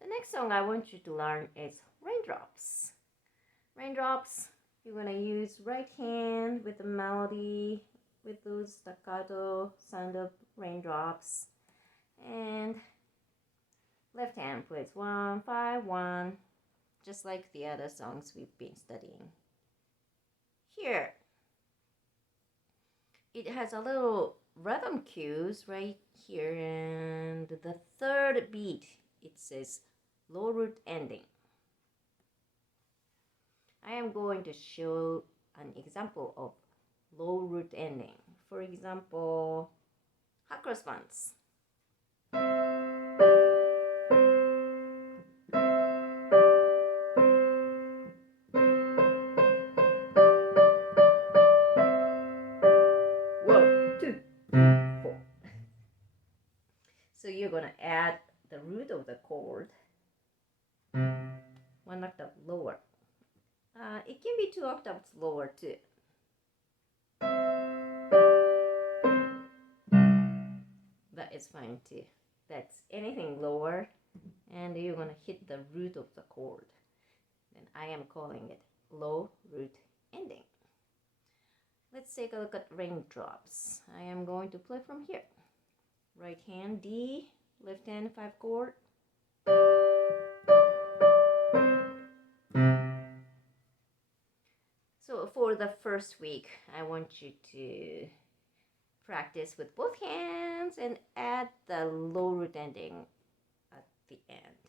The next song I want you to learn is Raindrops. Raindrops, you're gonna use right hand with the melody, with those staccato sound of raindrops, and left hand plays 1, 5, 1, just like the other songs we've been studying. Here, it has a little rhythm cues right here, and the third beat, it says low root ending. I am going to show an example of low root ending. For example, hot cross buns. So you're gonna add the root of the chord one octave lower. It can be 2 octaves lower too. That is fine too. That's anything lower, and you're gonna hit the root of the chord. And I am calling it low root ending. Let's take a look at Raindrops. I am going to play from here. Right hand D, left hand 5 chord. So for the first week, I want you to practice with both hands and add the low root ending at the end.